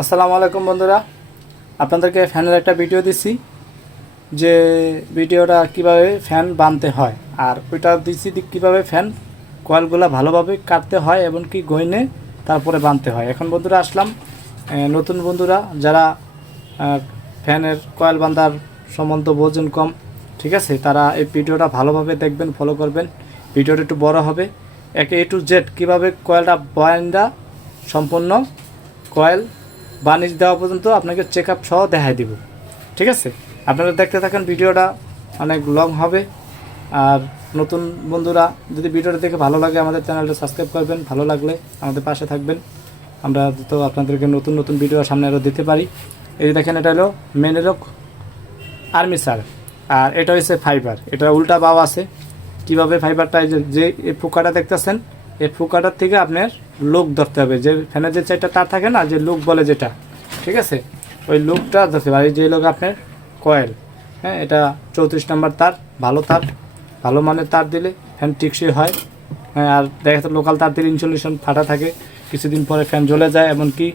আসসালামু আলাইকুম বন্ধুরা। আপনাদেরকে ফ্যানের একটা ভিডিও দিচ্ছি যে ভিডিওটা কীভাবে ফ্যান বানতে হয়। আর ওইটা দিচ্ছি দি- কীভাবে ফ্যান কয়েলগুলো ভালোভাবে কাটতে হয় এবং কি গইনে তারপরে বানতে হয়। এখন বন্ধুরা আসলাম নতুন বন্ধুরা যারা ফ্যানের কয়েল বান্ধার সম্বন্ধ বোঝেন কম, ঠিক আছে? তারা এই ভিডিওটা ভালোভাবে দেখবেন ফলো করবেন। ভিডিওটা একটু বড় হবে। একে এ টু জেড কীভাবে কয়েলটা বয়ানটা সম্পূর্ণ কয়েল বানিশ দেওয়া পর্যন্ত আপনাকে চেক আপ সহ দেখাই দিব। ঠিক আছে? আপনারা দেখতে থাকেন ভিডিওটা, অনেক লং হবে। আর নতুন বন্ধুরা, যদি ভিডিওটা দেখে ভালো লাগে, আমাদের চ্যানেলটা সাবস্ক্রাইব করবেন। ভালো লাগলে আমাদের পাশে থাকবেন। আমরা তো আপনাদেরকে নতুন নতুন ভিডিও সামনে আরও দিতে পারি। এই দেখেন, এটা হলো মেনেরও আর্মি সার আর এটা হচ্ছে ফাইবার এটা উল্টা বাও আছে। কীভাবে ফাইবারটা যে এই ফুকাটা দেখতেছেন এই ফুকাটার থেকে আপনার লোক ধরতে হবে। যে ফ্যানের যে চারটা তার থাকে না, যে লুক বলে যেটা। ঠিক আছে? ওই লুকটা ধরতে হবে। যে লোক আপনার কয়েল হ্যাঁ এটা চৌত্রিশ নম্বর তার, ভালো তার, ভালো মানের তার দিলে ফ্যান টিকসই হয়। হ্যাঁ আর দেখা যাচ্ছে লোকাল তার দিলে ইনসুলেশন ফাটা থাকে। কিছুদিন পরে ফ্যান জ্বলে যায়, এমনকি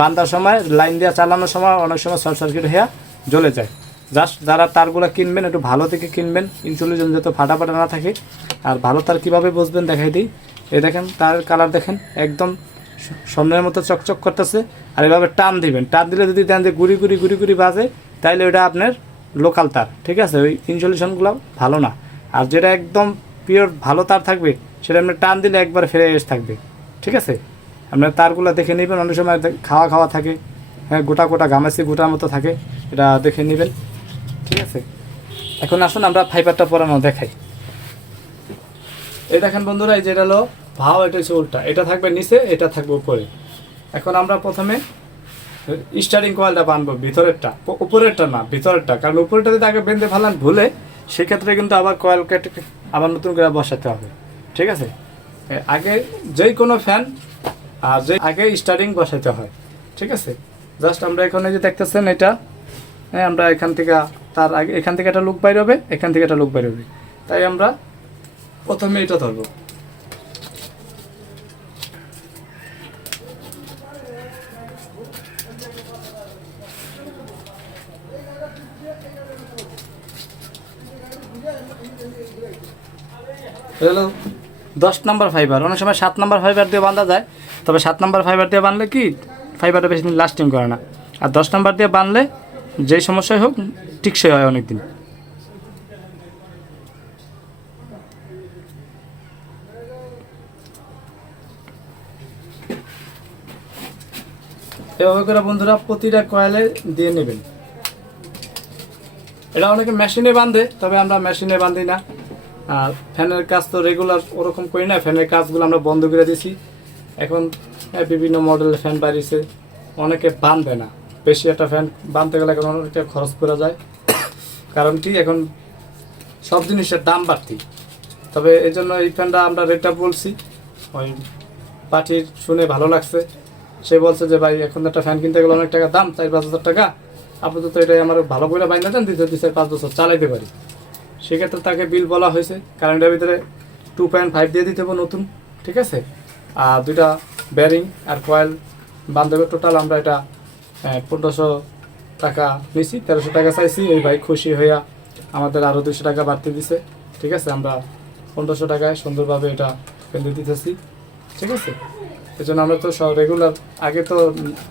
বান্ধার সময়, লাইন দেওয়া চালানোর সময় অনেক সময় শর্ট সার্কিট হয়ে জ্বলে যায়। জাস্ট যারা তারগুলো কিনবেন, একটু ভালো থেকে কিনবেন। ইনসুলেশন যাতে ফাটা ফাটা না থাকে। আর ভালো তার কীভাবে বসবেন দেখাই দিই। এই দেখেন, তার কালার দেখেন, একদম স্বর্ণের মতো চকচক করতেছে। আর এভাবে টান দিবেন। টান দিলে যদি দেন যে গুড়ি গুড়ি গুড়ি গুড়ি বাজে, তাইলে ওটা আপনার লোকাল তার, ঠিক আছে? ওই ইনসুলেশনগুলো ভালো না। আর যেটা একদম পিওর ভালো তার থাকবে, সেটা আপনি টান দিলে একবার ফ্রেশ থাকবে, ঠিক আছে? আপনার তারগুলো দেখে নেবেন, অনেক সময় খাওয়া খাওয়া থাকে হ্যাঁ গোটা গোটা গামাসি গোটার মতো থাকে, এটা দেখে নেবেন, ঠিক আছে? এখন আসুন, আমরা ফাইবারটা পরানো দেখাই। এই দেখেন বন্ধুরা, এই যেটা হলো ভাও এটা হচ্ছে উল্টা। এটা থাকবে নিচে, এটা থাকবে উপরে। এখন আমরা প্রথমে স্টারিং কয়েলটা বানবো, ভিতরেরটা। উপরেরটা না, ভিতরেরটা। কারণ উপরেরটা যদি আগে বেঁধে ফেলান ভুলে, সেক্ষেত্রে কিন্তু আবার কয়েল কেটে আবার নতুন করে বসাতে হবে। ঠিক আছে? আগে যেই কোনো ফ্যান, আর যে আগে স্টারিং বসাতে হয়। ঠিক আছে? জাস্ট আমরা এখানে যে দেখতেছেন এটা হ্যাঁ আমরা এখান থেকে তার আগে এখান থেকে একটা লুক বাইর হবে এখান থেকে একটা লুক বাইর হবে তাই আমরা প্রথমে এটা ধরবো। হলো দশ নম্বর ফাইবার অনেক সময় সাত নম্বর ফাইবার দিয়ে বাঁধা যায়, তবে সাত নম্বর ফাইবার দিয়ে বাঁধলে কি? ফাইবারটা বেশি দিন লাস্টিং করে না। আর দশ নম্বর দিয়ে বাঁধলে যেই সমস্যাই হোক, টিকসই হয় অনেক দিন এভাবে করে বন্ধুরা প্রতিটা কয়েলে দিয়ে নেবেন। এটা অনেকে মেশিনে বাঁধে, তবে আমরা মেশিনে বাঁধি না। ফ্যানের কাজ তো রেগুলার ওরকম করি না, ফ্যানের কাজগুলো আমরা বন্ধ করে দিছি। এখন বিভিন্ন মডেলের ফ্যান বাড়িছে অনেকে বাঁধবে না। বেশি একটা ফ্যান বাঁধতে গেলে এখন অনেকটা খরচ করা যায়। কারণ কি, এখন সব জিনিসের দাম বাড়তি। তবে এই জন্য এই ফ্যানটা আমরা রেটটা বলছি, ওই পার্টির শুনে ভালো লাগছে। সে বলছে যে, ভাই, এখন একটা ফ্যান কিনতে গেলে অনেক টাকা দাম, চার পাঁচ হাজার টাকা। আপাতত এটাই আমার ভালো করে বাইনা দিতে দুই চার পাঁচ বছর চালাইতে পারি। সেক্ষেত্রে তাকে বিল বলা হয়েছে। কারেন্টের ভিতরে টু পয়েন্ট ফাইভ দিয়ে দিতে হবে নতুন, ঠিক আছে? আর দুইটা ব্যারিং আর কয়েল বান্ধবের টোটাল আমরা এটা পনেরোশো টাকা নিছি তেরোশো টাকা চাইছি। এই ভাই খুশি হইয়া আমাদের আরও দুশো টাকা বাড়তে দিছে, ঠিক আছে? আমরা পনেরোশো টাকায় সুন্দরভাবে এটা ফেলে দিতেছি, ঠিক আছে? এই জন্য আমরা তো সব রেগুলার আগে তো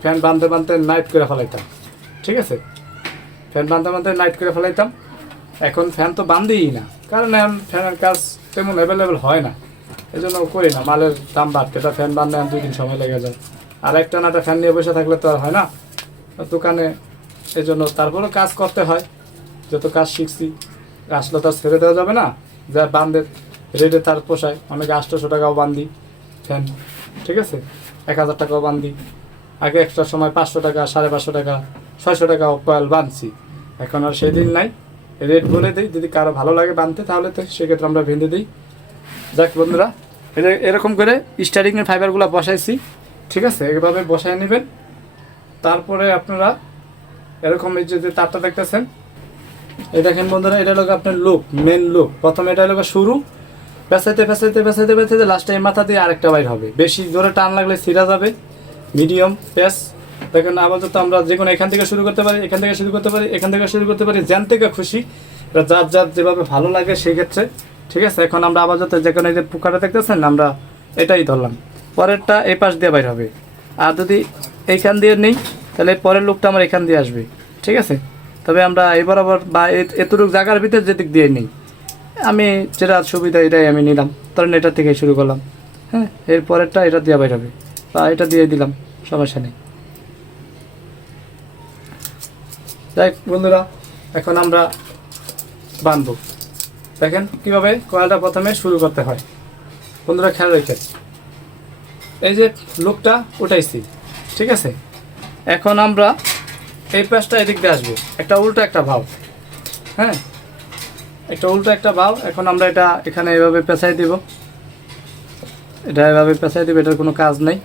ফ্যান বাঁধতে বাঁধতে নাইট করে ফেলাইতাম, ঠিক আছে? ফ্যান বাঁধতে বাঁধতে নাইট করে ফেলাইতাম। এখন ফ্যান তো বান্ধিই না। কারণ ফ্যানের কাজ তেমন অ্যাভেলেবেল হয় না। এই জন্য করি না, মালের দাম বাড়তে এটা ফ্যান বাঁধতে দুই দিন সময় লেগে যায়। আর একটা না একটা ফ্যান নিয়ে বসে থাকলে তো আর হয় না। দোকানে এই জন্য তারপরেও কাজ করতে হয়। যত কাজ শিখছি, আসলে তো ছেড়ে দেওয়া যাবে না। যা বান্ধে রেটে তার পোষায়। অনেকে আটশোশো টাকাও বান্ধি ফ্যান ঠিক আছে? এক হাজার টাকাও বান্ধি। আগে একটা সময় পাঁচশো টাকা, সাড়ে পাঁচশো টাকা, ছয়শো টাকাও কয়েল বাঁধছি। এখন আর সেদিন নাই। রেট বলে দিই, যদি কারও ভালো লাগে বাঁধতে তাহলে তো সেক্ষেত্রে আমরা বেঁধে দিই। যাক বন্ধুরা এটা এরকম করে স্টারিংয়ের ফাইবারগুলো বসাইছি, ঠিক আছে? এভাবে বসায় নেবেন। তারপরে আপনারা এরকম এই যে তারটা দেখতেছেন, এই দেখেন বন্ধুরা, এটা হলো আপনার লুক মেন লুক প্রথমে এটা হলো শুরু, পেঁচাইতে পেঁচাইতে পেঁচাইতে পেঁচাইতে লাস্টে মাথা দিয়ে আরেকটা বাইর হবে। বেশি জোরে টান লাগলে ছিঁড়া যাবে। মিডিয়াম পেস দেখেন আপাতত আমরা যে কোনো এখান থেকে শুরু করতে পারি, এখান থেকে শুরু করতে পারি, এখান থেকে শুরু করতে পারি, যেন থেকে খুশি এবার যার যার যেভাবে ভালো লাগে সেই ক্ষেত্রে, ঠিক আছে? এখন আমরা আপাতত যেখানে যে পোকাটা দেখতেছেন, আমরা এটাই ধরলাম। পরেরটা এই পাশ দিয়ে বাইর হবে। আর যদি এইখান দিয়ে নেই, তাহলে পরের লোকটা আমার এখান দিয়ে আসবে, ঠিক আছে? তবে আমরা এই বরাবর বা এতটুকু জায়গার ভিতরে যেদিক দিয়ে নিই, আমি যেটা সুবিধা এটাই আমি নিলাম। ধরেন এটা থেকে শুরু করলাম হ্যাঁ? এর পরেরটা এটা দিয়ে বাইর হবে, বা এটা দিয়ে দিলাম, সমস্যা নেই। যাই বন্ধুরা, এখন আমরা বানবো। দেখেন কীভাবে কয়েলটা প্রথমে শুরু করতে হয়। বন্ধুরা, খেয়াল রেখে এই যে লোকটা উঠাইছি, ঠিক আছে? এখন আমরা এই পাশটা এদিক দিয়ে আসব। একটা উল্টো একটা ভাব হ্যাঁ? একটা উল্টো একটা ভাব, এখন আমরা এটা এখানে এভাবে পেঁচাই দিব। এটা এভাবে পেঁচাই দিব, এটার কোনো কাজ নেই।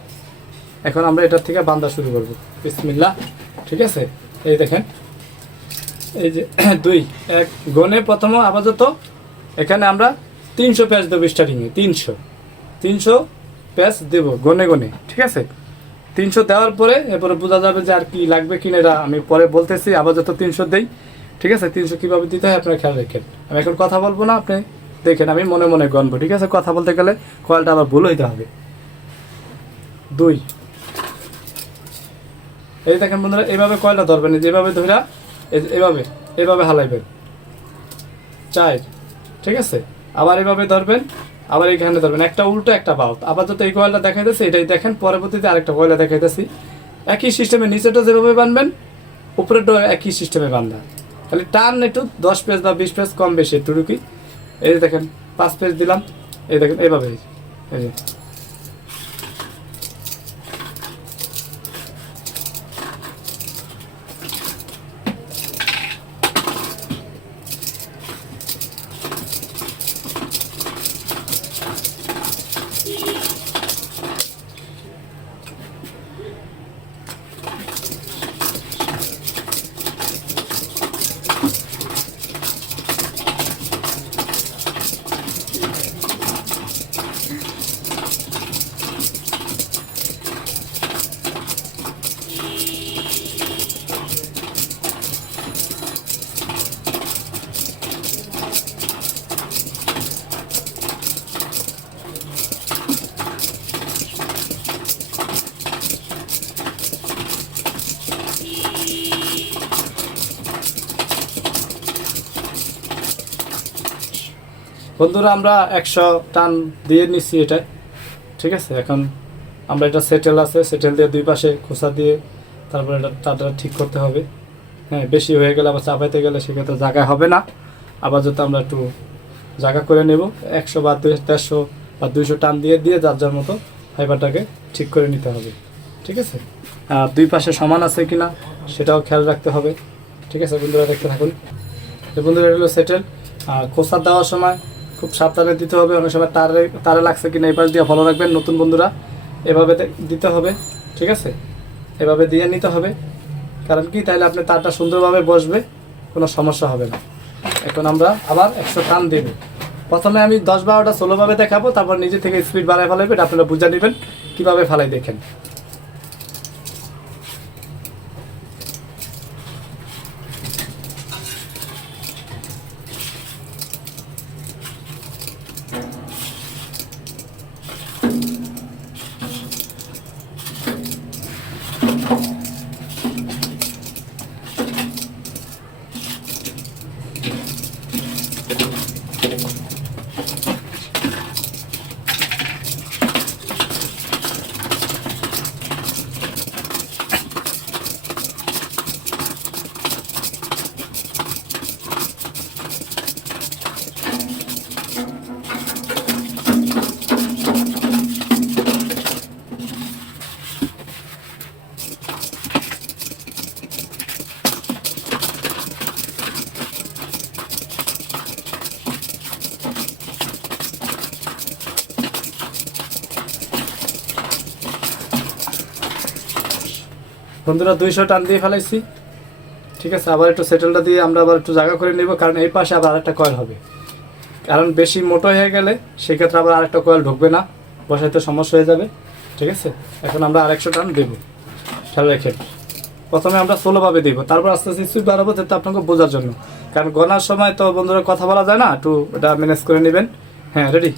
এখন আমরা এটার থেকে বান্ধা শুরু করব। বিসমিল্লা ঠিক আছে? এই দেখেন। এই যে, দুই, এক গনে প্রথম আপাতত, এখানে আমরা তিনশো প্যাচ দেবো স্টার্টিংয়ে তিনশো। তিনশো প্যাচ দেবো গনে গনে ঠিক আছে? তিনশো দেওয়ার পরে এরপরে বোঝা যাবে যে আর কি লাগবে কিনা এটা আমি পরে বলতেছি, আপাতত তিনশো দেই, ঠিক আছে? তিনশো কীভাবে দিতে হয় আপনারা খেয়াল রাখেন। আমি এখন কথা বলব না, আপনি দেখেন, আমি মনে মনে গণবো, ঠিক আছে? কথা বলতে গেলে কয়েলটা আবার ভুল হইতে হবে। দুই, এই দেখেন বন্ধুরা, এইভাবে কয়লা ধরবেন, যেভাবে ধরা এভাবে এভাবে হালাইবেন। চার ঠিক আছে? আবার এভাবে ধরবেন, আবার এইখানে ধরবেন। একটা উল্টো, একটা বাউ আবার যত এই কয়লা দেখাইতেছে, এটাই দেখেন। পরবর্তীতে আরেকটা কয়লা দেখাইতেছি। একই সিস্টেমে নিচেটা যেভাবে বানবেন উপরেটা একই সিস্টেমে বান্ধা। খালি টান একটু, দশ পেজ বা বিশ পেজ কম বেশি একটু রুকি এই দেখেন, পাঁচ পেজ দিলাম। এই দেখেন, এইভাবে। এই যে বন্ধুরা, আমরা একশো টান দিয়ে নিচ্ছি এটা। ঠিক আছে? এখন আমরা এটা সেটেল আছে সেটেল দিয়ে দুই পাশে খোসা দিয়ে তারপরে এটা তারটা ঠিক করতে হবে। হ্যাঁ বেশি হয়ে গেলে আবার চাপাইতে গেলে সেক্ষেত্রে জায়গা হবে না। আবার যাতে আমরা একটু জায়গা করে নেব। একশো বা দেড়শো বা দুইশো টান দিয়ে দিয়ে যার যার মতো ফাইবারটাকে ঠিক করে নিতে হবে। ঠিক আছে? আর দুই পাশে সমান আছে কি না সেটাও খেয়াল রাখতে হবে। ঠিক আছে বন্ধুরা, দেখতে থাকুন। বন্ধুরা, এটা হলো সেটেল আর খোসা দেওয়ার সময় খুব সাবধানে দিতে হবে। অনেক সময় তারে তারে লাগছে কিনা এই পাশ দিয়ে ফলো রাখবেন নতুন বন্ধুরা। এভাবে দিতে হবে, ঠিক আছে? এভাবে দিয়ে নিতে হবে। কারণ কি? তাহলে আপনি তারটা সুন্দরভাবে বসবে, কোনো সমস্যা হবে না। এখন আমরা আবার একশো টান দেব। প্রথমে আমি দশ বারোটা ষোলোভাবে দেখাবো, তারপর নিজে থেকে স্পিড বাড়ায় ফেলাবেন আপনারা বুঝে নেবেন, কীভাবে ফেলাই দেখেন। বন্ধুরা দুইশো টান দিয়ে ফেলাইছি। ঠিক আছে, আবার একটু সেটেলটা দিয়ে আমরা আবার একটু জায়গা করে নেব, কারণ এই পাশে আবার আরেকটা কয়েল হবে। কারণ বেশি মোটো হয়ে গেলে সেক্ষেত্রে আবার আরেকটা কয়েল ঢুকবে না, বসাইতে সমস্যা হয়ে যাবে। ঠিক আছে, এখন আমরা আরেকশো টান দেবো। খেয়াল রেখে প্রথমে আমরা ষোলোভাবে দিব, তারপর আস্তে আস্তে স্পিড বাড়াবো, যাতে আপনাকে বোঝার জন্য। কারণ গনার সময় তো বন্ধুরা কথা বলা যায় না, একটু এটা ম্যানেজ করে নেবেন। হ্যাঁ রেডি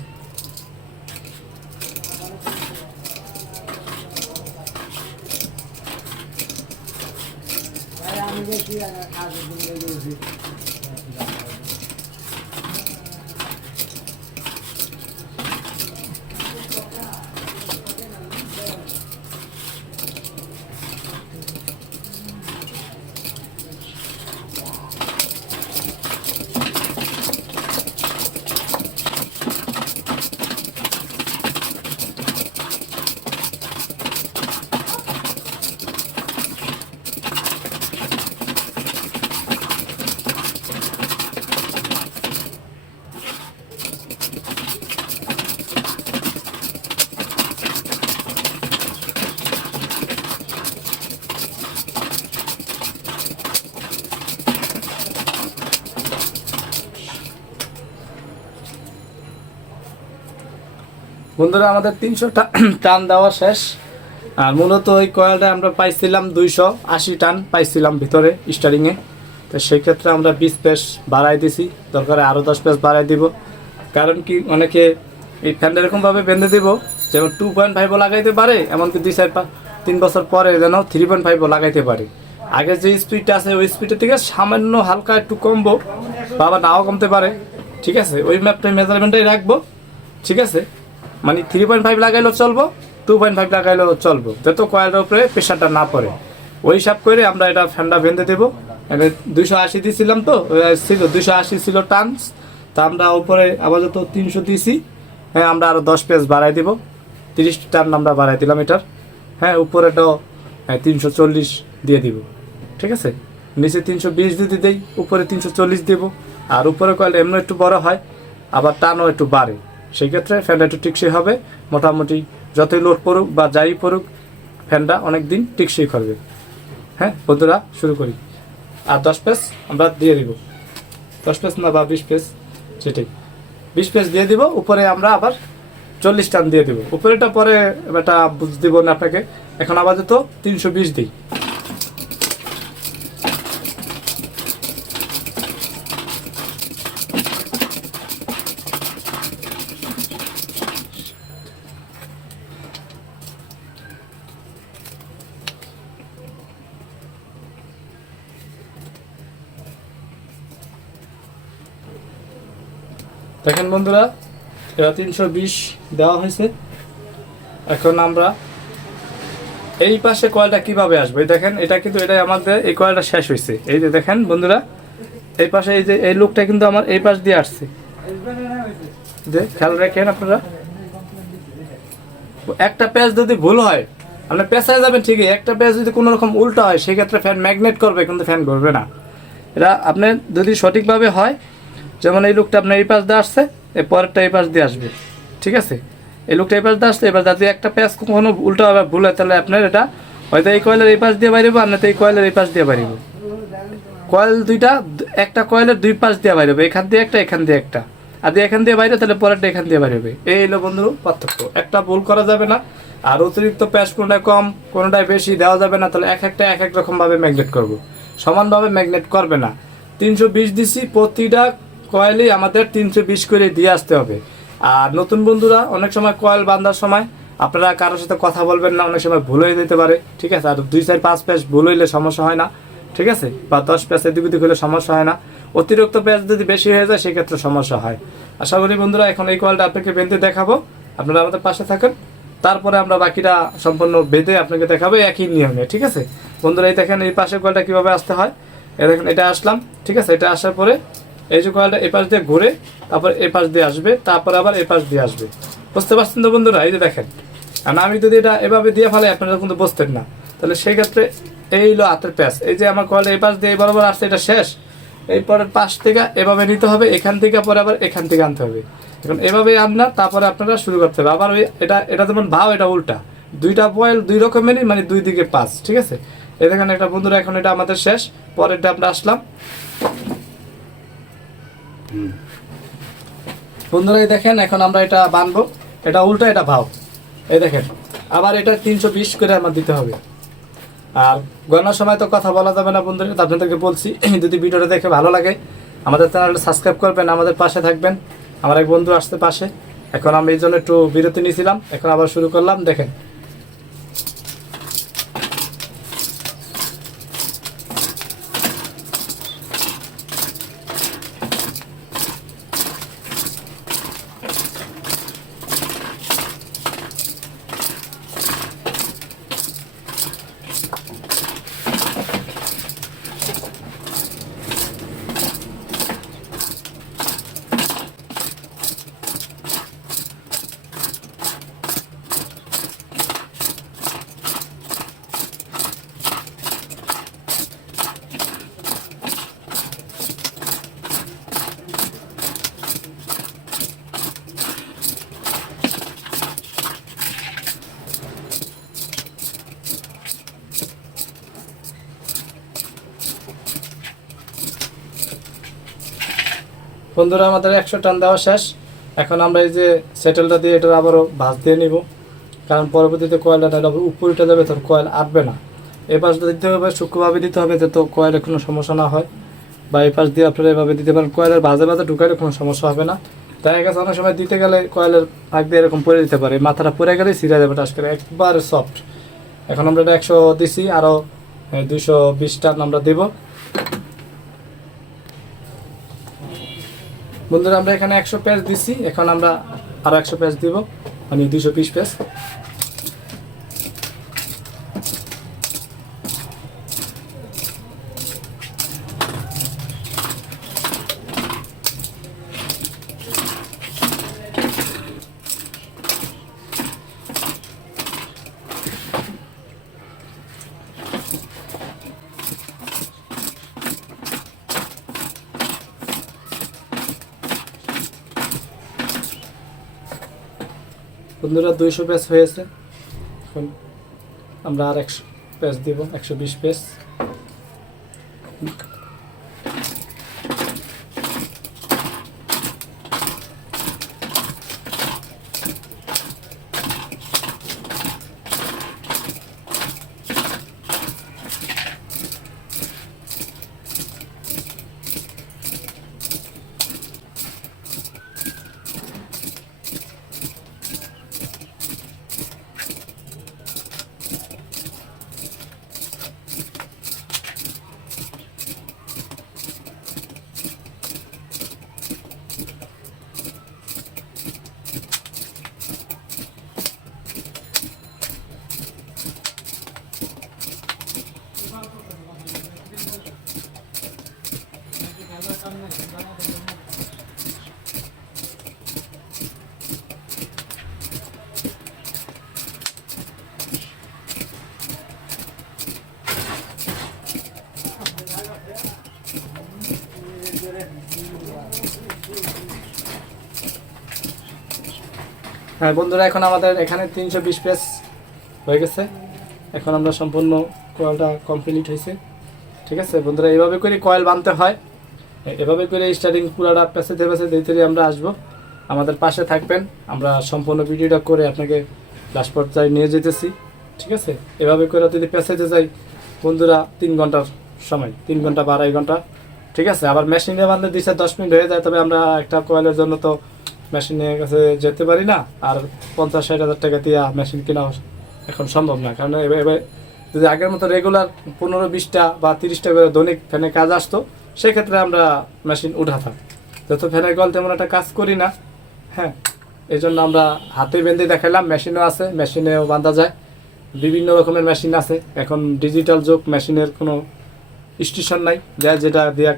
বন্ধুরা, আমাদের তিনশো টান দেওয়া শেষ। আর মূলত ওই কয়েলটা আমরা পাইছিলাম দুইশো আশি টান, পাইছিলাম ভিতরে স্টারিংয়ে তো সেই ক্ষেত্রে আমরা বিশ পেস বাড়াই দিছি, দরকারে আরও দশ পেস বাড়াই দিব। কারণ কি, অনেকে এই ফ্যানটা এরকমভাবে বেঁধে দিব, যেমন টু পয়েন্ট ফাইভও লাগাইতে পারে, এমনকি দুই চার তিন বছর পরে যেন থ্রি পয়েন্ট ফাইভও লাগাইতে পারে। আগে যে স্পিডটা আছে, ওই স্পিডের থেকে সামান্য হালকা একটু কমবো, বাবা নাও কমতে পারে। ঠিক আছে? ওই ম্যাপটা মেজারমেন্টটাই রাখব। ঠিক আছে? মানে থ্রি পয়েন্ট ফাইভ লাগাইলেও চলবো টু পয়েন্ট ফাইভ লাগাইলেও চলবো। যত কয়েলের উপরে প্রেশারটা না পড়ে। ওই হিসাব করে আমরা এটা ফ্যানটা বেঁধে দেবো। দুইশো আশি দিয়েছিলাম তো ছিল দুইশো আশি ছিল টানস তা আমরা উপরে আপাতত তিনশো দিয়েছি হ্যাঁ আমরা আরও দশ পেজ বাড়াই দিব। তিরিশ টান আমরা বাড়াই দিলাম এটার। হ্যাঁ উপরেটাও তিনশো চল্লিশ দিয়ে দিব। ঠিক আছে? নিচে তিনশো বিশ যদি দেই, উপরে তিনশো চল্লিশ দেবো। আর উপরে কয়েল এমন একটু বড় হয়, আবার টানও একটু বাড়ে। সেই ক্ষেত্রে ফ্যানটা একটু টিকসই হবে। মোটামুটি যতই লোড পড়ুক বা যাই পড়ুক, ফ্যানটা অনেক দিন টিকসই করবে। হ্যাঁ বন্ধুরা, শুরু করি। আর দশ পেস আমরা দিয়ে দিব। দশ পেস না বা বিশ পেস সেটাই। বিশ পেস দিয়ে দিব, উপরে আমরা আবার চল্লিশ টান দিয়ে দিব। উপরেটা পরে, এটা বুঝ দিব না আপনাকে। এখন আপাতত তিনশো বিশ দিই। দেখেন বন্ধুরা এটা তিনশো বিশ দেওয়া হয়েছে। এখন আমরা এই পাশে কয়েলটা কীভাবে আসবে? দেখেন, এটা কিন্তু এটা আমাদের, এই কয়েলটা শেষ হয়েছে। এই যে দেখেন বন্ধুরা, এই পাশে এই যে, এই লুকটা কিন্তু আমার এই পাশ দিয়ে আসছে। যে, খেয়াল রাখেন আপনারা। একটা প্যাচ যদি ভুল হয়, আপনি পেঁচায় যাবেন ঠিকই, একটা প্যাচ যদি কোনো রকম উল্টো হয়, সেক্ষেত্রে ফ্যান ম্যাগনেট করবে, কিন্তু ফ্যান ঘুরবে না। এটা আপনার যদি সঠিকভাবে হয় যেমন এই লুকটা আপনার এই পাশ দিয়ে আসছে এই পরেরটা এই পাশ দিয়ে আসবে। ঠিক আছে? এই লুকটা এই পাশ দিয়ে আসছে, এবার যদি একটা প্যাচ কখনো উল্টো হবে, ভুল হয়, তাহলে আপনার এটা হয়তো এই কয়েলের এই পাশ দিয়ে বাইরেবো আর নয়তো এই কয়েলের এই পাশ দিয়ে বাইরেবো কয়েল দুইটা, একটা কয়েলের দুই পাশ দিয়ে বাইরেবে এখান দিয়ে একটা, এখান দিয়ে একটা। আর যদি এখান দিয়ে বাইরে তাহলে পরেরটা এখান দিয়ে বাইরেবে এই হলো বন্ধু পার্থক্য। একটা ভুল করা যাবে না, আর অতিরিক্ত প্যাচ কোনোটায় কম, কোনোটায় বেশি দেওয়া যাবে না, তাহলে এক একটা, এক এক রকমভাবে ম্যাগনেট করব। সমানভাবে ম্যাগনেট করবে না। তিনশো বিশ দিছি প্রতিটা কয়েলই আমাদের তিনশো বিশ করে দিয়ে আসতে হবে। আর নতুন বন্ধুরা, অনেক সময় কয়েল বাঁধার সময় আপনারা কারোর সাথে কথা বলবেন না, অনেক সময় ভুল হয়ে যেতে পারে, ঠিক আছে? আর দুই চার পাঁচ প্যাচ ভুল হইলে সমস্যা হয় না, ঠিক আছে? বা দশ প্যাচ এদিক ওদিক হলে সমস্যা হয় না। অতিরিক্ত প্যাচ যদি বেশি হয়ে যায়, সেক্ষেত্রে সমস্যা হয়। আশা করি বন্ধুরা, এখন এই কয়েলটা আপনাকে বেঁধে দেখাবো। আপনারা আমাদের পাশে থাকেন। তারপরে আমরা বাকিটা সম্পূর্ণ বেঁধে আপনাকে দেখাবো একই নিয়মে, ঠিক আছে? বন্ধুরা, এই দেখেন এই পাশে কয়েলটা কীভাবে আসতে হয়? এই দেখেন, এটা আসলাম, ঠিক আছে? এটা আসার পরে এই যে কয়েলটা, এপাশ দিয়ে ঘুরে, তারপর এপাশ দিয়ে আসবে, তারপর আবার এপাশ দিয়ে আসবে। বুঝতে পারছেন তো বন্ধুরা? এই যে দেখেন। আর আমি যদি এটা এভাবে দিয়ে ফেলে আপনারা কিন্তু বুঝতেন না। তাহলে সেই ক্ষেত্রে এই হলো হাতের প্যাচ। এই যে আমার কয়েলটা এই পাশ দিয়ে বরাবর আসছে, এটা শেষ। এই পরের পাশ থেকে এভাবে নিতে হবে, এখান থেকে পরে আবার এখান থেকে আনতে হবে। এখন এভাবে আননা, তারপরে আপনারা শুরু করতে হবে। আবার ওই এটা এটা যেমন ভাও, এটা উল্টা। দুইটা পয়েল দুই রকমেরই মানে দুই দিকে পাঁচ, ঠিক আছে? এই দেখেন একটা বন্ধুরা, এখন এটা আমাদের শেষ। পরেরটা আমরা আসলাম। বন্ধুরা দেখেন, এখন আমরা এটা বানবো। এটা উল্টো, এটা ভাও। এই দেখেন, আবার এটা তিনশো বিশ করে আমার দিতে হবে। আর গণনার সময় তো কথা বলা যাবে না বন্ধুরা তো আপনাদেরকে বলছি, যদি ভিডিওটা দেখে ভালো লাগে, আমাদের চ্যানেলটা সাবস্ক্রাইব করবেন, আমাদের পাশে থাকবেন। আমার এক বন্ধু আসতে পাশে। এখন আমি এই জন্য একটু বিরতি নিয়েছিলাম, এখন আবার শুরু করলাম। দেখেন বন্ধুরা, আমাদের একশো টান দেওয়া শেষ। এখন আমরা এই যে সেটেলটা দিয়ে এটা আবারও ভাঁজ দিয়ে নিব। কারণ পরবর্তীতে কয়েলটা তাহলে উঠে যাবে তোর কয়েল আটবে না। এই পাশটা দিতে হবে, সূক্ষ্মভাবে দিতে হবে, যাতে কয়েলের কোনো সমস্যা না হয়। বা এই পাশ দিয়ে আপনারা এভাবে দিতে পারেন। কয়েলের ভাজে ভাজে ঢুকাইলে কোনো সমস্যা হবে না। দেখা গেছে, অনেক সময় দিতে গেলে কয়েলের ফাঁক দিয়ে এরকম পরে দিতে পারে। মাথাটা পরে গেলে সিরা যাবে টাস করে। একবারে সফট এখন আমরা এটা একশো দিছি, আরও দুশো বিশ টান আমরা দেবো। বন্ধুরা, আমরা এখানে একশো পেজ দিচ্ছি এখন আমরা আরও একশো পেজ দিব। মানে দুশো পিস পেজ বন্ধুরা দুইশো পেজ হয়েছে। এখন আমরা আর একশো পেজ দিব একশো বিশ পেজ হ্যাঁ বন্ধুরা, এখন আমাদের এখানে তিনশো বিশ পেজ হয়ে গেছে। এখন আমরা সম্পূর্ণ কয়েলটা কমপ্লিট হয়েছে। ঠিক আছে? বন্ধুরা, এভাবে করে কয়েল বানতে হয়। এভাবে করে স্টার্টিং পুরাটা পেঁচাতে পেঁচাতে ধীরে আমরা আসব। আমাদের পাশে থাকবেন। আমরা সম্পূর্ণ ভিডিওটা করে আপনাকে লাস্ট পর্যায়ে নিয়ে যেতেছি। ঠিক আছে? এভাবে করে যদি পেঁচাতে যাই, বন্ধুরা, তিন ঘণ্টার সময়, তিন ঘণ্টা বা আড়াই ঘণ্টা। ঠিক আছে? আবার মেশিনে বানলে দুই চার দশ মিনিট হয়ে যায়, তবে আমরা একটা কয়েলের জন্য তো মেশিনের কাছে যেতে পারি না, আর পঞ্চাশ ষাট হাজার টাকা দিয়ে মেশিন কেনা এখন সম্ভব না। কারণ এবার যদি আগের মতো রেগুলার পনেরো বিশটা বা তিরিশটা করে দৈনিক ফ্যানে কাজ আসতো, সেক্ষেত্রে আমরা মেশিন উঠাতাম যত ফ্যানের কল তেমন একটা কাজ করি না হ্যাঁ এই জন্য আমরা হাতে বেঁধে দেখালাম মেশিনও আছে মেশিনেও বাঁধা যায়। বিভিন্ন রকমের মেশিন আছে। এখন ডিজিটাল যুগ মেশিনের কোনো স্টেশন নাই, যা যেটা দিয়ে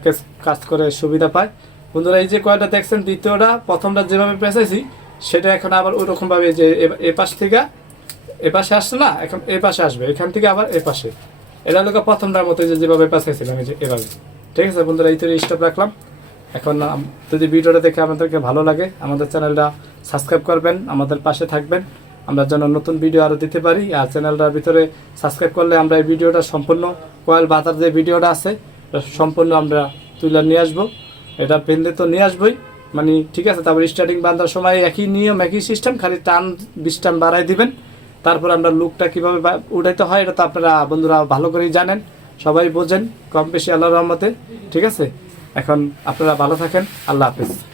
কাজ করে সুবিধা পায়। বন্ধুরা, এই যে কয়টা দেখছেন, দ্বিতীয়টা, প্রথমটা যেভাবে পেঁচাইছি, সেটা এখন আবার ওই রকমভাবে যে এ- পাশ থেকে এ পাশে আসছে না, এখন এ পাশে আসবে, এখান থেকে আবার এ পাশে। এটা হলো প্রথমটার মতো যে যেভাবে পেঁচাইছিলাম, এই যে এভাবে। ঠিক আছে বন্ধুরা, এই তো স্টপ রাখলাম। এখন যদি ভিডিওটা দেখে আপনাদেরকে ভালো লাগে, আমাদের চ্যানেলটা সাবস্ক্রাইব করবেন, আমাদের পাশে থাকবেন। আমরা যেন নতুন ভিডিও আরও দিতে পারি, আর চ্যানেলটার ভিতরে সাবস্ক্রাইব করলে আমরা এই ভিডিওটা সম্পূর্ণ কয়েল বাতার যে ভিডিওটা আছে, সম্পূর্ণ আমরা তুলে নিয়ে আসব। এটা পেনলে তো নিয়ে আসবোই। মানে ঠিক আছে, তারপর স্টার্টিং বাঁধার সময় একই নিয়ম, একই সিস্টেম খালি টান বিশ টান বাড়াই দিবেন। তারপর আমরা লুকটা কীভাবে উঠাইতে হয় এটা তো আপনারা বন্ধুরা ভালো করেই জানেন, সবাই বোঝেন, কম বেশি আল্লাহ রহমতে। ঠিক আছে? এখন আপনারা ভালো থাকেন, আল্লাহ হাফিজ।